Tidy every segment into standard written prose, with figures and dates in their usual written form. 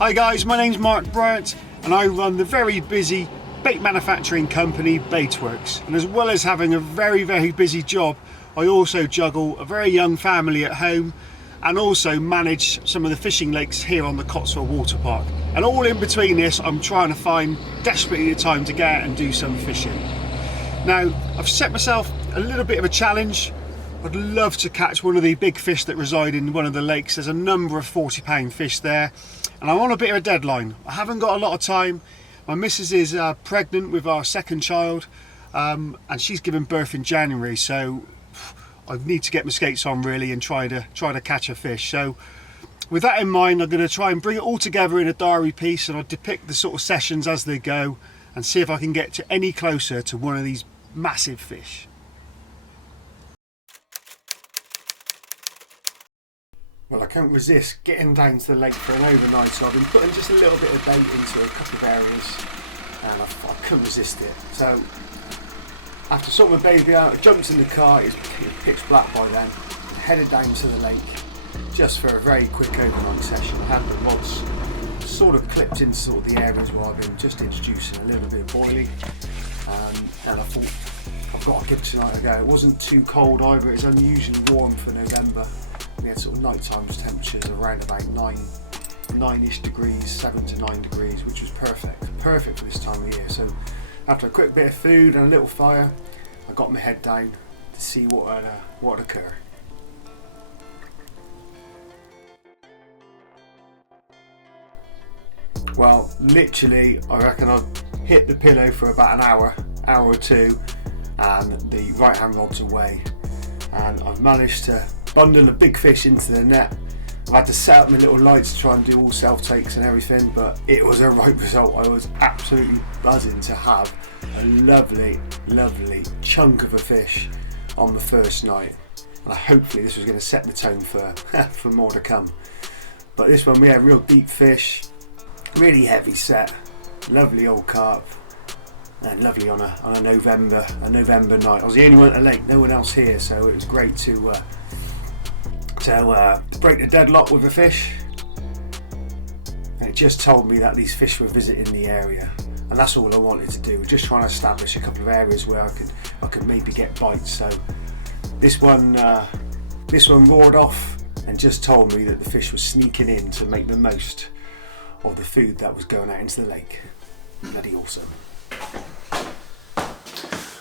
Hi guys, my name's Mark Bryant and I run the very busy bait manufacturing company Baitworks. And as well as having a very busy job, I also juggle a very young family at home and also manage some of the fishing lakes here on the Cotswold Water Park. And all in between this, I'm trying to find desperately the time to get out and do some fishing. Now, I've set myself a little bit of a challenge. I'd love to catch one of the big fish that reside in one of the lakes. There's a number of 40-pound fish there and I'm on a bit of a deadline. I haven't got a lot of time. My missus is pregnant with our second child and she's given birth in January, so I need to get my skates on really and try to catch a fish. So with that in mind, I'm going to try and bring it all together in a diary piece and I'll depict the sort of sessions as they go and see if I can get to any closer to one of these massive fish. Well, I can't resist getting down to the lake for an overnight, so I've been putting just a little bit of bait into a couple of areas and I couldn't resist it. So after sorting my baby out, I jumped in the car, it's pitch black by then, and headed down to the lake just for a very quick overnight session. I had the rods sort of clipped in sort of the areas where I've been just introducing a little bit of boilie, and I thought I've got to give it tonight a go. It wasn't too cold either, it's unusually warm for November. We had sort of nighttime temperatures around about 9-ish degrees, 7 to 9 degrees, which was perfect for this time of year. So after a quick bit of food and a little fire, I got my head down to see what would occur. Well, literally, I reckon I hit the pillow for about an hour or two, and the right hand rod's away, and I've managed to bundle a big fish into the net. I had to set up my little lights to try and do all self takes and everything, but it was a right result. I was absolutely buzzing to have a lovely chunk of a fish on the first night, and hopefully this was going to set the tone for more to come. But this one, we had real deep fish, really heavy set, lovely old carp, and lovely on a November night. I was the only one at the lake, no one else here, so it was great to break the deadlock with a fish. And it just told me that these fish were visiting the area, and that's all I wanted to do, just trying to establish a couple of areas where I could maybe get bites. So this one roared off and just told me that the fish was sneaking in to make the most of the food that was going out into the lake. Bloody awesome.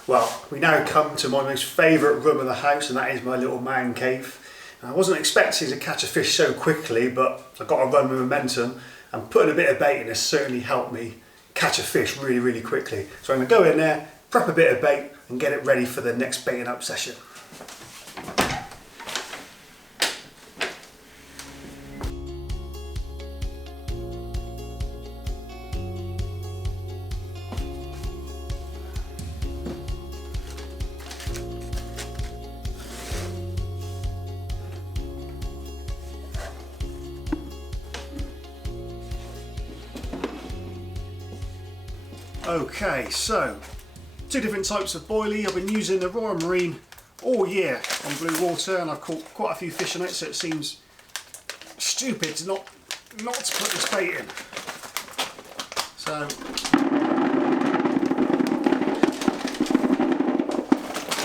Well, we now come to my most favourite room of the house, and that is my little man cave. I wasn't expecting to catch a fish so quickly, but I got to run with momentum, and putting a bit of bait in has certainly helped me catch a fish really quickly. So I'm going to go in there, prep a bit of bait and get it ready for the next baiting up session. Okay, so 2 different types of boilie. I've been using the Royal Marine all year on blue water, and I've caught quite a few fish on it, so it seems stupid to not to put this bait in. So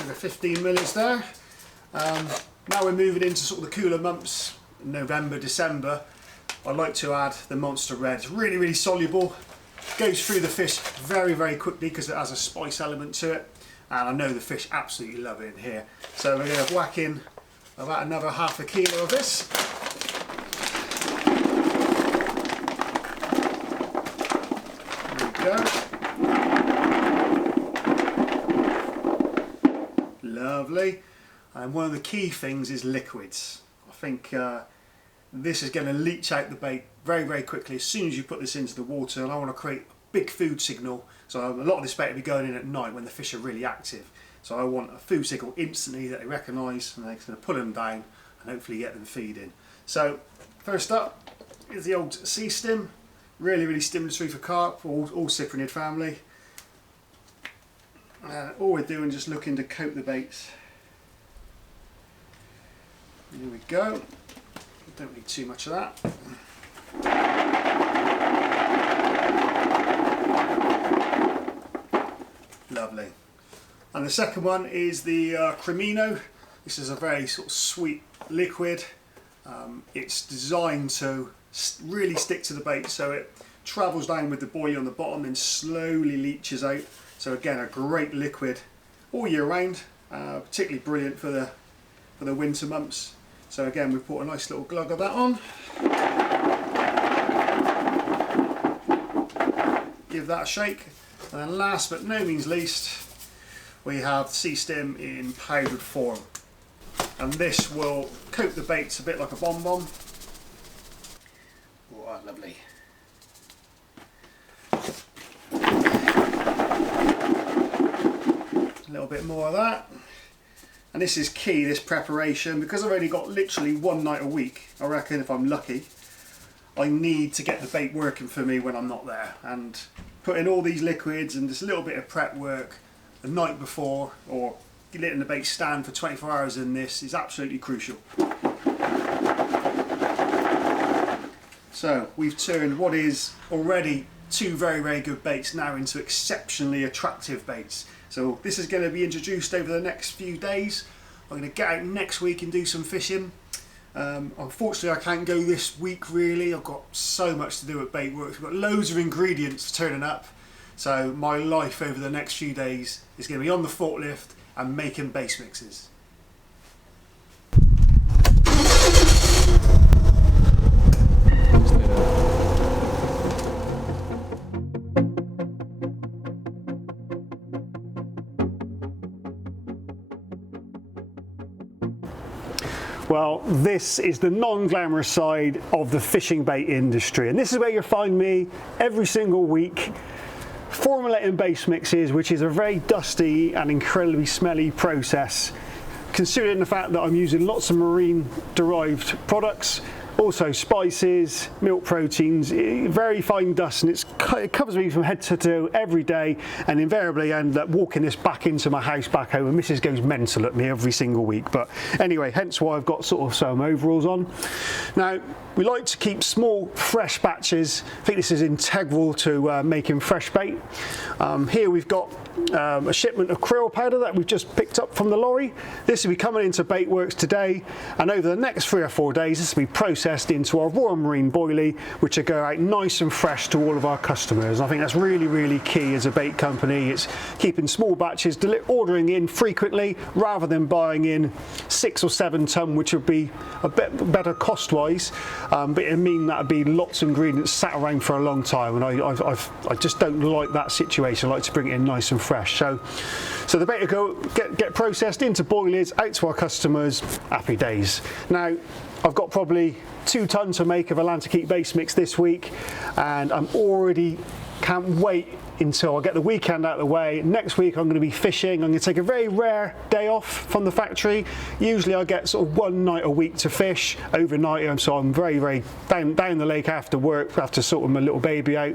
over 15 minutes there. Now we're moving into sort of the cooler months, November, December. I like to add the Monster Red. It's really soluble. Goes through the fish very quickly because it has a spice element to it, and I know the fish absolutely love it in here. So we're going to whack in about another half a kilo of this. There we go. Lovely. And one of the key things is liquids. I think this is going to leach out the bait very quickly as soon as you put this into the water, and I want to create a big food signal. So a lot of this bait will be going in at night when the fish are really active. So I want a food signal instantly that they recognise, and they're going to pull them down and hopefully get them feeding. So first up is the old sea stim, really stimulatory for carp, all cyprinid family. All we're doing is just looking to coat the baits. Here we go. Don't need too much of that. And the second one is the Cremino. This is a very sort of sweet liquid. It's designed to really stick to the bait, so it travels down with the buoy on the bottom and slowly leaches out. So again, a great liquid all year round, particularly brilliant for the winter months. So again, we've put a nice little glug of that on. Give that a shake. And then last but no means least, we have sea stim in powdered form. And this will coat the baits a bit like a bonbon. Oh, lovely. A little bit more of that. And this is key, this preparation, because I've only got literally one night a week. I reckon if I'm lucky, I need to get the bait working for me when I'm not there. And putting all these liquids and just a little bit of prep work the night before, or letting the bait stand for 24 hours in this, is absolutely crucial. So we've turned what is already two very, very good baits now into exceptionally attractive baits. So this is going to be introduced over the next few days. I'm going to get out next week and do some fishing. Unfortunately, I can't go this week really. I've got so much to do at Baitworks. We've got loads of ingredients turning up. So my life over the next few days is going to be on the forklift and making base mixes. Well, this is the non-glamorous side of the fishing bait industry, and this is where you'll find me every single week formulating base mixes, which is a very dusty and incredibly smelly process, considering the fact that I'm using lots of marine derived products, also spices, milk proteins, very fine dust, and it covers me from head to toe every day, and invariably I end up walking this back into my house back home, and Mrs goes mental at me every single week. But anyway, hence why I've got sort of some overalls on. Now, we like to keep small, fresh batches. I think this is integral to making fresh bait. Here we've got a shipment of krill powder that we've just picked up from the lorry. This will be coming into Baitworks today, and over the next 3 or 4 days this will be processed into our Royal Marine boilie, which will go out nice and fresh to all of our customers. I think that's really, really key as a bait company. It's keeping small batches, ordering in frequently rather than buying in 6 or 7 ton, which would be a bit better cost wise, but it mean that would be lots of ingredients sat around for a long time, and I just don't like that situation. I like to bring it in nice and fresh. So the bait will get processed into boilies, out to our customers. Happy days. Now, I've got probably 2 tons to make of Atlantic base mix this week, and I'm already can't wait until I get the weekend out of the way. Next week I'm going to be fishing. I'm going to take a very rare day off from the factory. Usually I get sort of 1 night a week to fish overnight, so I'm very, very down the lake after work, after sorting my little baby out.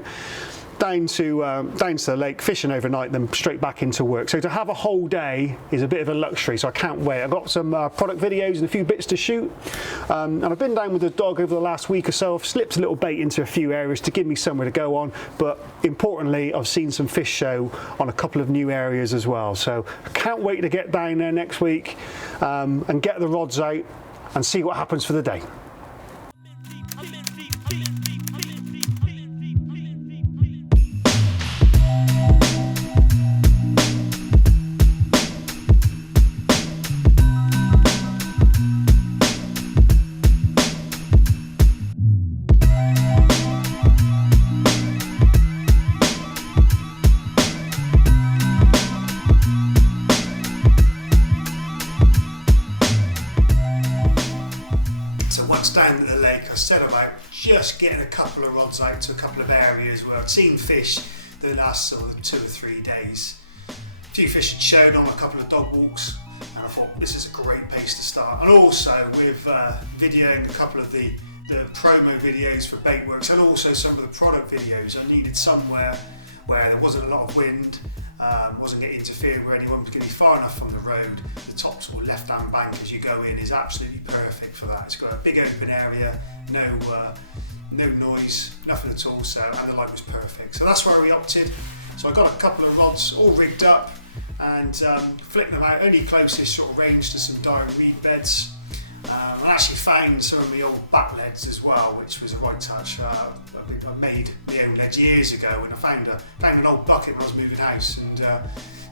Down to the lake, fishing overnight, then straight back into work. So to have a whole day is a bit of a luxury, so I can't wait. I've got some product videos and a few bits to shoot, and I've been down with the dog over the last week or so. I've slipped a little bait into a few areas to give me somewhere to go on, but importantly I've seen some fish show on a couple of new areas as well. So I can't wait to get down there next week and get the rods out and see what happens for the day. Down at the lake, I said about just getting a couple of rods out to a couple of areas where I'd seen fish the last sort of 2 or 3 days. A few fish had shown on a couple of dog walks, and I thought this is a great place to start. And also with videoing a couple of the promo videos for Baitworks, and also some of the product videos, I needed somewhere where there wasn't a lot of wind, wasn't getting interfered with anyone, was going to be far enough from the road. The top sort of left-hand bank as you go in is absolutely perfect for that. It's got a big open area, no noise, nothing at all, so, and the light was perfect. So that's where we opted. So I got a couple of rods all rigged up, and flicked them out only closest sort of range to some direct reed beds. I actually found some of my old back leads as well, which was a right touch. I made my own leads years ago, and I found an old bucket when I was moving house, and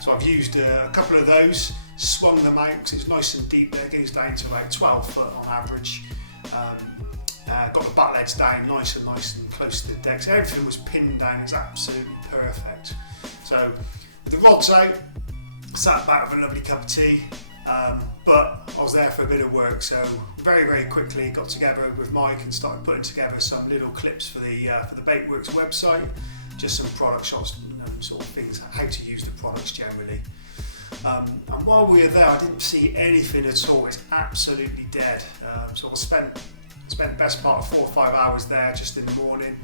so I've used a couple of those, swung them out because it's nice and deep there, it goes down to about 12 foot on average. Got the back leads down nice and close to the deck, so everything was pinned down, it's absolutely perfect. So with the rods out, sat back with a lovely cup of tea. But I was there for a bit of work, so very quickly got together with Mike and started putting together some little clips for the Baitworks website, just some product shots and sort of things, how to use the products generally. And while we were there, I didn't see anything at all. It's absolutely dead. So I spent the best part of 4 or 5 hours there just in the morning.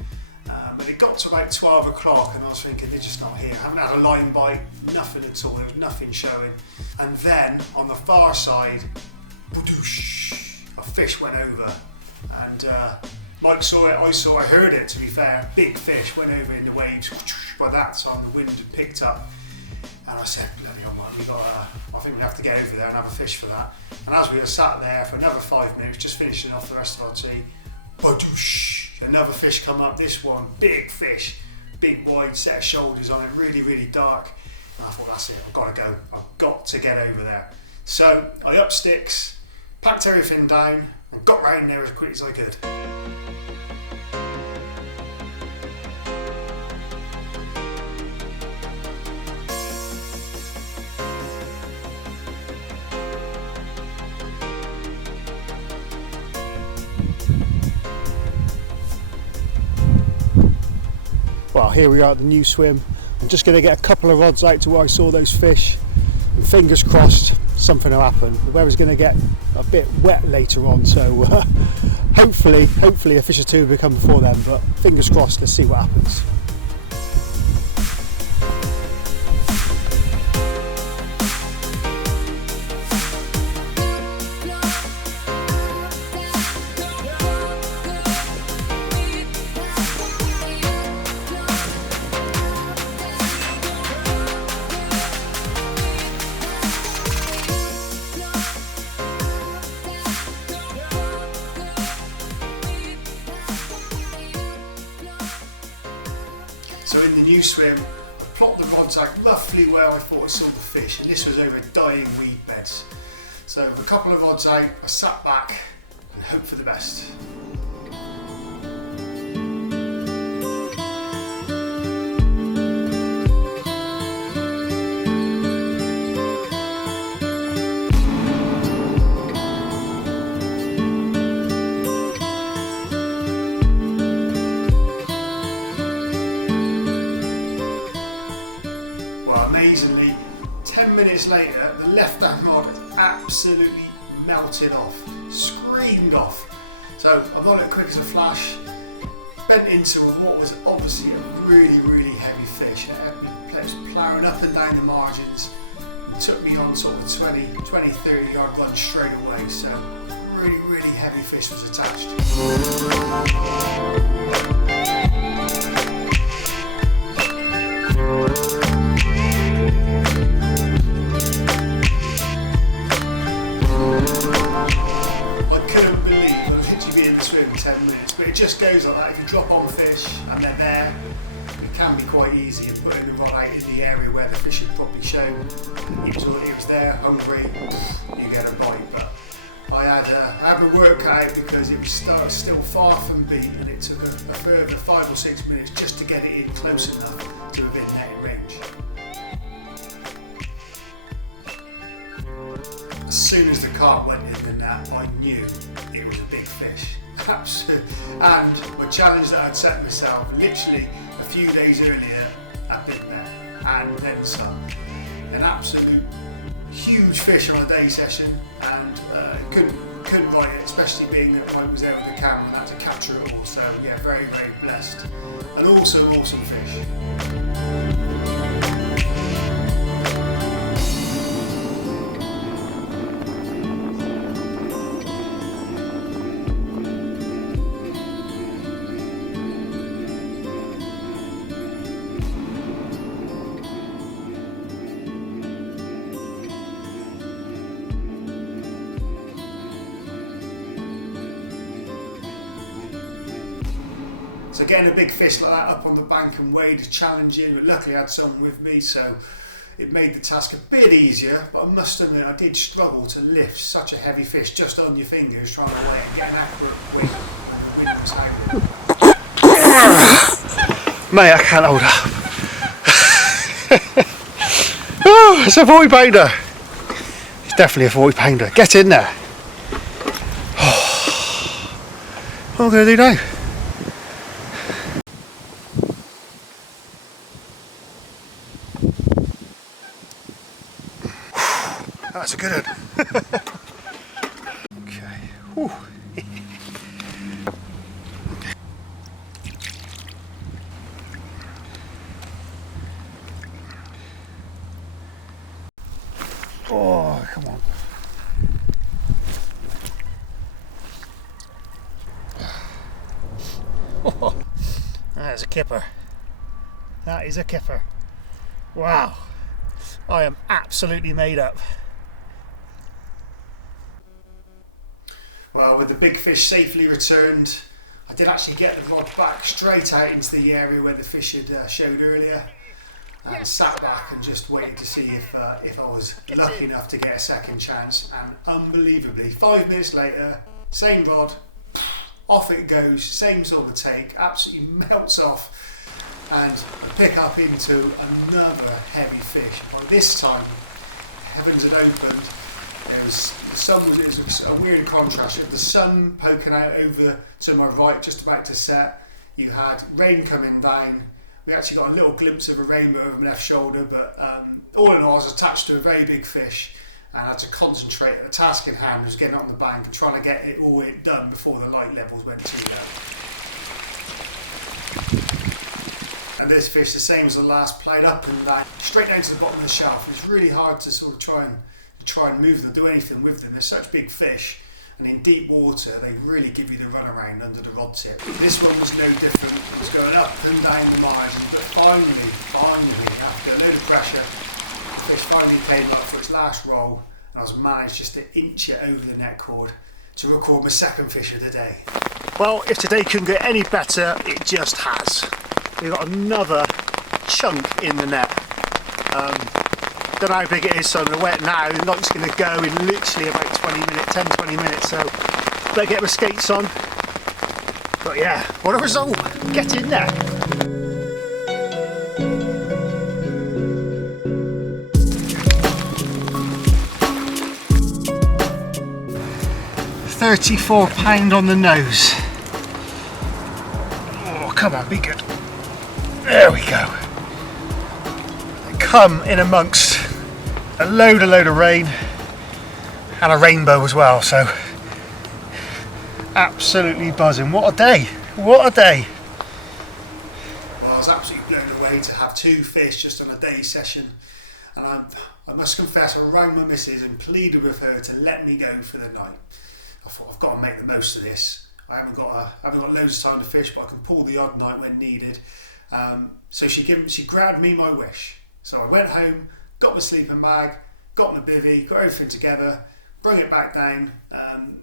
And it got to about 12 o'clock and I was thinking, they're just not here. I haven't had a line bite, nothing at all, there was nothing showing. And then on the far side, badoosh, a fish went over. And Mike saw it, I saw it, I heard it to be fair. Big fish went over in the waves. By that time the wind had picked up. And I said, bloody hell, Mike, I think we have to get over there and have a fish for that. And as we were sat there for another 5 minutes, just finishing off the rest of our tea, badoosh, another fish come up, this one, big fish, big wide set of shoulders on it, really dark. And I thought, that's it, I've got to go, I've got to get over there. So I upped sticks, packed everything down, and got round there as quick as I could. Well, here we are at the new swim. I'm just going to get a couple of rods out to where I saw those fish, and fingers crossed something will happen. The weather's going to get a bit wet later on, so hopefully a fish or two will come before then, but fingers crossed, let's see what happens. So in the new swim, I plopped the rods out roughly where I thought I saw the fish, and this was over dying weed beds. So with a couple of rods out, I sat back and hoped for the best. Amazingly, 10 minutes later, the left-hand rod absolutely melted off, screamed off. So I'm on it quick as a flash, bent into what was obviously a really heavy fish. It was ploughing up and down the margins, and took me on sort of a 20-30 yard run straight away. So really heavy fish was attached. But it just goes like that. If you drop on fish and they're there, it can be quite easy. And putting the rod out in the area where the fish had probably shown it was there, hungry, you get a bite. But I had the work out because it was still far from beat, and it took a further 5 or 6 minutes just to get it in close enough to within netting range. As soon as the carp went in the net, I knew it was a big fish. Absolutely. And my challenge that I'd set myself literally a few days earlier had been met, and then some. An absolute huge fish on a day session, and couldn't write it, especially being that Mike was there with the camera and had to capture it all. So yeah, very blessed, and also awesome fish. So getting a big fish like that up on the bank and weighed is challenging, but luckily I had someone with me, so it made the task a bit easier. But I must admit, I did struggle to lift such a heavy fish just on your fingers, trying to weigh it and get an accurate weight when the wind was howling. Mate, I can't hold up. Oh, it's a 40 pounder. It's definitely a 40 pounder. Get in there. What am I going to do now? That's a good one. Okay. Whew. Oh, come on. Oh, that is a kipper. That is a kipper. Wow. I am absolutely made up. Well, with the big fish safely returned, I did actually get the rod back straight out into the area where the fish had showed earlier, and sat back and just waited to see if I was lucky enough to get a second chance. And unbelievably, 5 minutes later, same rod, off it goes, same sort of take, absolutely melts off, and I pick up into another heavy fish. By this time, heavens had opened. It was a weird contrast. You had the sun poking out over to my right, just about to set. You had rain coming down. We actually got a little glimpse of a rainbow over my left shoulder, but all in all, I was attached to a very big fish, and I had to concentrate. The task in hand was getting on the bank and trying to get it all done before the light levels went too low. And this fish, the same as the last, played up and down, straight down to the bottom of the shelf. It's really hard to sort of try and move them, do anything with them. They're such big fish, and in deep water they really give you the runaround under the rod tip. This one was no different. It was going up and down the margin, but finally, after a load of pressure, the fish finally came up for its last roll, and I was managed just to inch it over the net cord to record my second fish of the day. Well, if today couldn't get any better, it just has. We've got another chunk in the net. Don't know how big it is, so I'm going to wet now. The light's going to go in literally about 10-20 minutes, so better get my skates on. But yeah, what a result! Get in there! £34 on the nose. Oh, come on, be good. There we go. Come in amongst a load of rain and a rainbow as well, so absolutely buzzing. What a day, what a day. Well, I was absolutely blown away to have 2 fish just on a day session, and I must confess, I rang my missus and pleaded with her to let me go for the night. I thought, I've got to make the most of this. I haven't got loads of time to fish, but I can pull the odd night when needed. So she granted me my wish. So I went home, got my sleeping bag, got my bivvy, got everything together, brought it back down,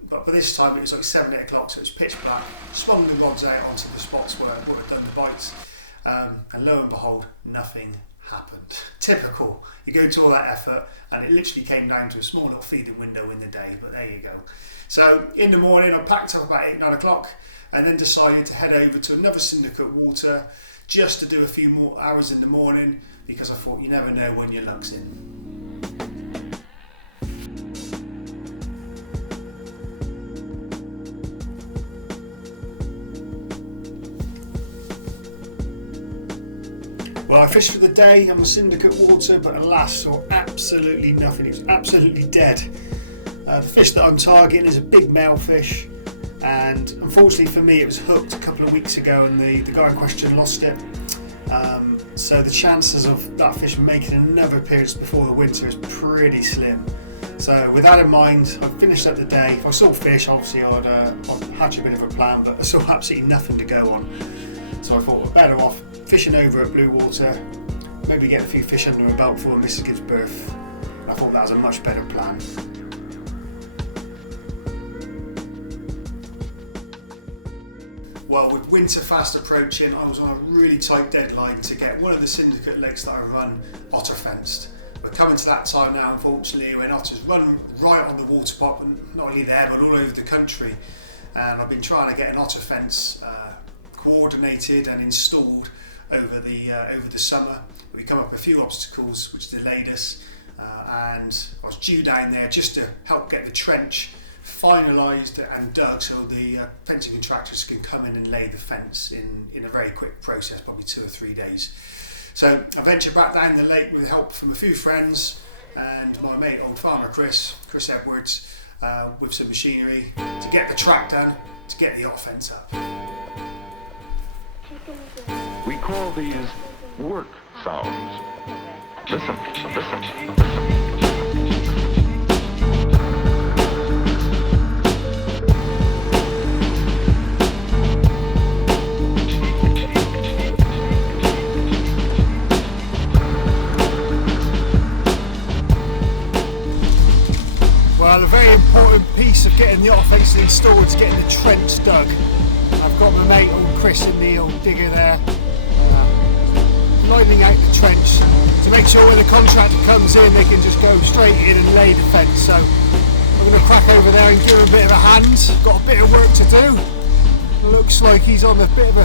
but by this time it was like 7-8 o'clock, so it was pitch black. Swung the rods out onto the spots where I would have done the bites, and lo and behold, nothing happened. Typical. You go to all that effort and it literally came down to a small little feeding window in the day, but there you go. So in the morning I packed up about 8-9 o'clock and then decided to head over to another syndicate water just to do a few more hours in the morning, because I thought you never know when your luck's in. Well, I fished for the day on the syndicate water, but alas, saw absolutely nothing. It was absolutely dead. The fish that I'm targeting is a big male fish, and unfortunately for me it was hooked a couple of weeks ago and the guy in question lost it. So the chances of that fish making another appearance before the winter is pretty slim. So with that in mind, I finished up the day. If I saw fish, obviously I'd hatch a bit of a plan, but I saw absolutely nothing to go on. So I thought we're better off fishing over at Blue Water, maybe get a few fish under my belt before Mrs. gives birth. I thought that was a much better plan. Well, with winter fast approaching, I was on a really tight deadline to get one of the syndicate lakes that I run otter fenced. We're coming to that time now, unfortunately, when otters run right on the water pot, and not only there, but all over the country. And I've been trying to get an otter fence coordinated and installed over the summer. We come up a few obstacles which delayed us, and I was due down there just to help get the trench finalised and dug so the fencing contractors can come in and lay the fence in a very quick process, probably 2 or 3 days. So I ventured back down the lake with help from a few friends and my mate, old farmer Chris Edwards, with some machinery to get the track done, to get the otter fence up. We call these work sounds. Listen, listen. Well, a very important piece of getting the otter fence installed is getting the trench dug. I've got my mate, old Chris, in the old digger there, lining out the trench to make sure when the contractor comes in they can just go straight in and lay the fence. So I'm going to crack over there and give him a bit of a hand. Got a bit of work to do. Looks like he's on a bit of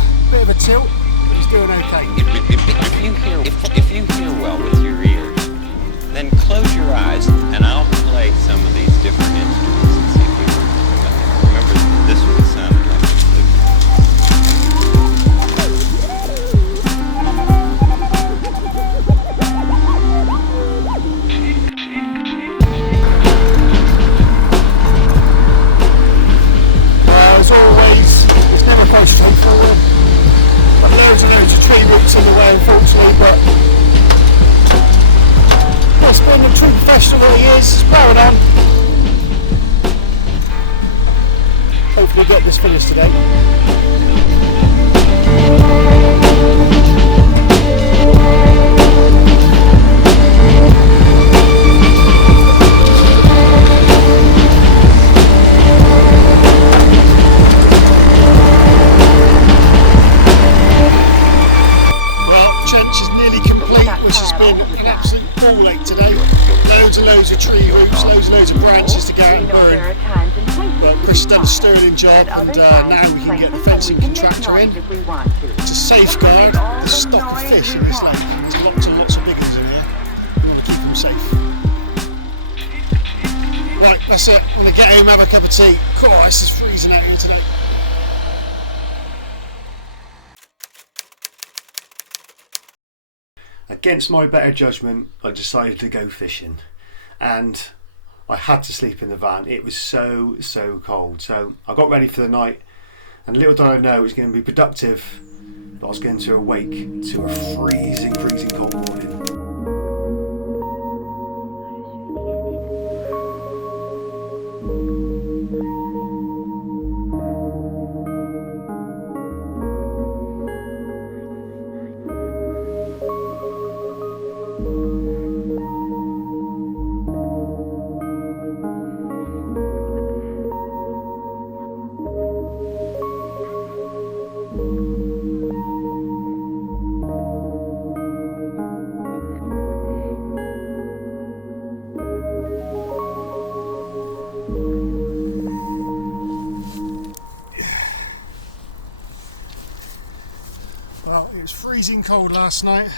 a tilt, but he's doing okay. If you hear well with your ears, then close your eyes and I'll play some of these different instruments and see if you remember this one sounded like a flute. As always, it's never quite straightforward. I've loads and loads of tree roots in the way, unfortunately, but that's been the true professional that he is, plowing on. Hopefully get this finished today. Loads of tree roots, loads of branches to go out and burn. But Chris has done a sterling job, and now we can get the fencing contractor in to safeguard the stock of fish in this lake. There's lots and lots of big ones in here. We want to keep them safe. Right, that's it. I'm going to get home, have a cup of tea. Christ, it's freezing out here today. Against my better judgment, I decided to go fishing, and I had to sleep in the van. It was so cold, so I got ready for the night, and little did I know it was going to be productive, but I was going to awake to a freezing cold morning. Well, it was freezing cold last night,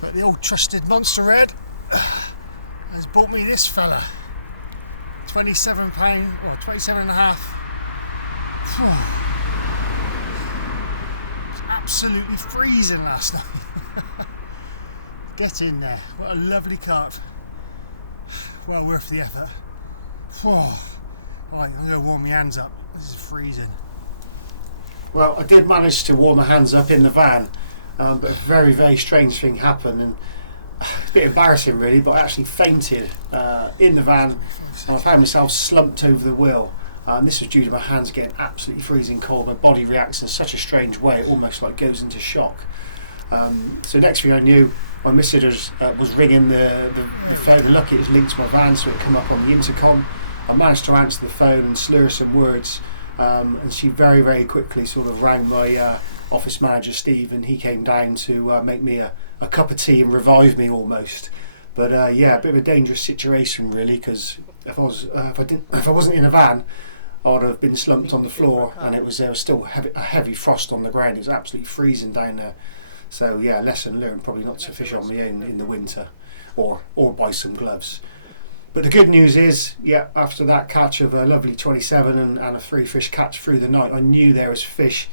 but the old trusted Monster Red has bought me this fella. £27 or 27 and a half. It's absolutely freezing last night. Get in there. What a lovely carp. Well worth the effort. Right, I'm going to warm my hands up. This is freezing. Well, I did manage to warm my hands up in the van, but a very strange thing happened, and it's a bit embarrassing really, but I actually fainted in the van, and I found myself slumped over the wheel. And this was due to my hands getting absolutely freezing cold. My body reacts in such a strange way, it almost like goes into shock. So next thing I knew, my missus was ringing the phone. Lucky it was linked to my van, so it came up on the intercom. I managed to answer the phone and slur some words and she very, very quickly sort of rang my office manager Steve, and he came down to make me a cup of tea and revive me almost. But yeah, a bit of a dangerous situation really, because if I wasn't in a van, I'd have been slumped on the floor, and there was still a heavy frost on the ground. It was absolutely freezing down there. So yeah, lesson learned, probably not to fish on my own in the winter, or buy some gloves. But the good news is, yeah, after that catch of a lovely 27 and a 3 fish catch through the night, I knew there was fish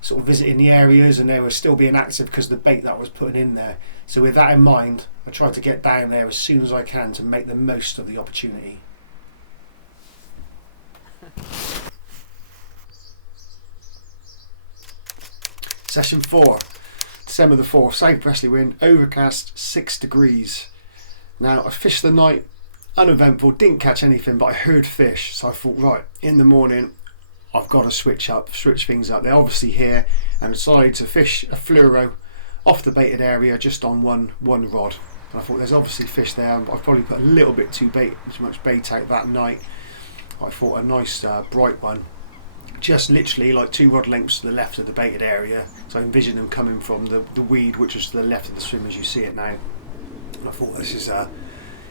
sort of visiting the areas, and they were still being active because of the bait that I was putting in there. So with that in mind, I tried to get down there as soon as I can to make the most of the opportunity. Session 4, December the 4th, southwesterly wind, overcast, 6 degrees. Now I fished the night, uneventful, didn't catch anything, but I heard fish, so I thought, right, in the morning I've got to switch things up. They're obviously here, and decided to fish a fluoro off the baited area just on one rod. And I thought there's obviously fish there. I've probably put a little bit too much bait out that night. I thought a nice bright one, just literally like 2 rod lengths to the left of the baited area. So I envisioned them coming from the weed, which was to the left of the swim as you see it now. And I thought this is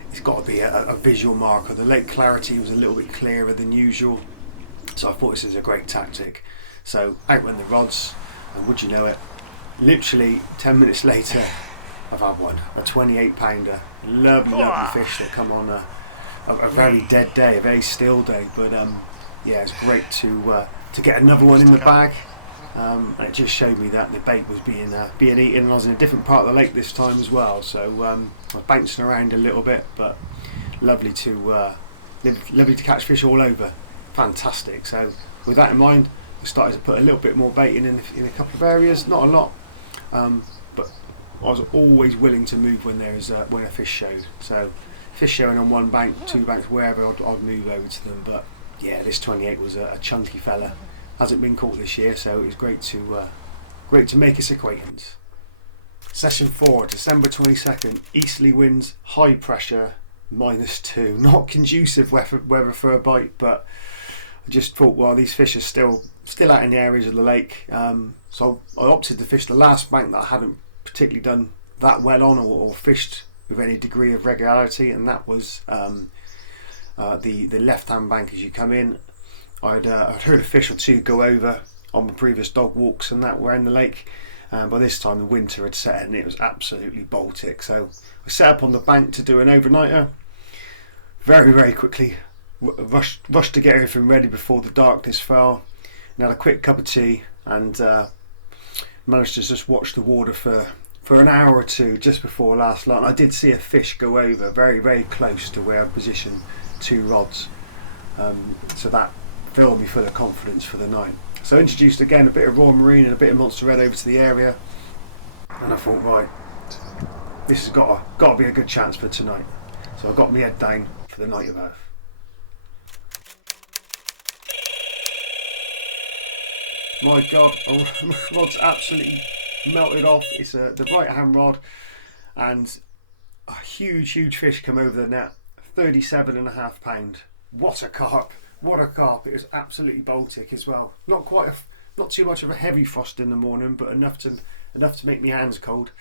it's got to be a visual marker. The lake clarity was a little bit clearer than usual, so I thought this is a great tactic. So out went the rods, and would you know it, literally 10 minutes later I've had one, a 28 pounder. Lovely fish that come on a very dead day, a very still day, but yeah, it's great to get another one in the bag. And it just showed me that the bait was being eaten, and I was in a different part of the lake this time as well, so I was bouncing around a little bit, but lovely to catch fish all over. Fantastic. So with that in mind, I started to put a little bit more bait in a couple of areas, not a lot, but I was always willing to move when a fish showed. So fish showing on one bank, 2 banks, wherever, I'd move over to them. But yeah, this 28 was a chunky fella. Hasn't been caught this year, so it was great to make his acquaintance. Session 4, December 22nd, easterly winds, high pressure, -2. Not conducive weather for a bite, but I just thought, well, these fish are still out in the areas of the lake, so I opted to fish the last bank that I hadn't particularly done that well on, or fished with any degree of regularity, and that was the left-hand bank as you come in. I'd heard a fish or 2 go over on my previous dog walks and that were in the lake. By this time the winter had set in, it was absolutely Baltic, so I set up on the bank to do an overnighter. Very, very quickly rushed to get everything ready before the darkness fell, and had a quick cup of tea, and managed to just watch the water for an hour or 2 just before last light. I did see a fish go over very, very close to where I positioned 2 rods, so that filled me full of confidence for the night. So I introduced again a bit of raw marine and a bit of monster red over to the area, and I thought, right, this has got to be a good chance for tonight. So I got my head down for the night of Earth. My God, my rod's absolutely melted off. It's the right hand rod, and a huge fish come over the net, 37.5 pound. What a carp! What a carp! It was absolutely Baltic as well. Not too much of a heavy frost in the morning, but enough to make my hands cold.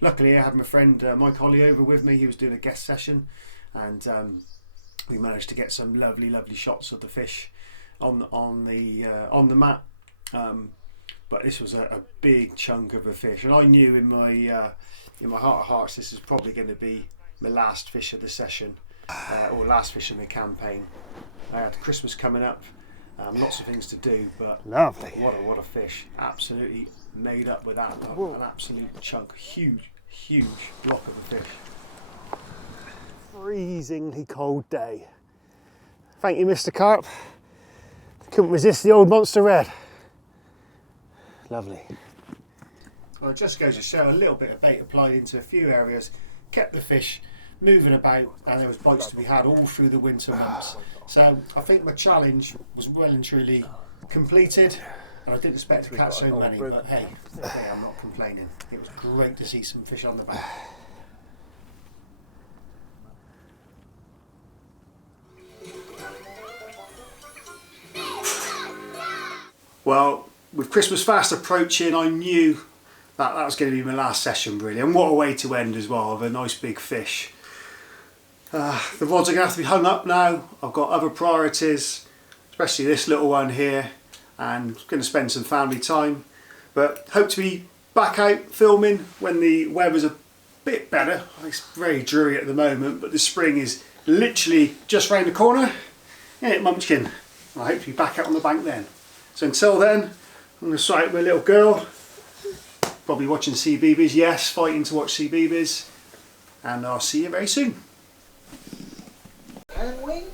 Luckily I had my friend Mike Holly over with me. He was doing a guest session, and we managed to get some lovely shots of the fish on the mat. But this was a big chunk of a fish, and I knew in my heart of hearts this is probably going to be my last fish of the session, or last fish in the campaign. I had Christmas coming up, lots of things to do, but lovely. What a fish! Absolutely made up with that. An absolute chunk, huge block of a fish. Freezingly cold day. Thank you, Mr. Carp. Couldn't resist the old monster red. Lovely. Well, it just goes to show a little bit of bait applied into a few areas, kept the fish moving about, and there was bites to be had all through the winter months. So I think my challenge was well and truly completed, and I didn't expect to catch so many, but hey, I'm not complaining. It was great to see some fish on the bank. Well, with Christmas fast approaching, I knew that was going to be my last session really, and what a way to end as well, with a nice big fish. The rods are going to have to be hung up now. I've got other priorities, especially this little one here, and going to spend some family time. But hope to be back out filming when the weather's a bit better. It's very dreary at the moment, but the spring is literally just round the corner. Ain't it, Munchkin? I hope to be back out on the bank then. So until then, I'm going to sort out my little girl. Probably watching CBeebies, yes, fighting to watch CBeebies. And I'll see you very soon. And wing.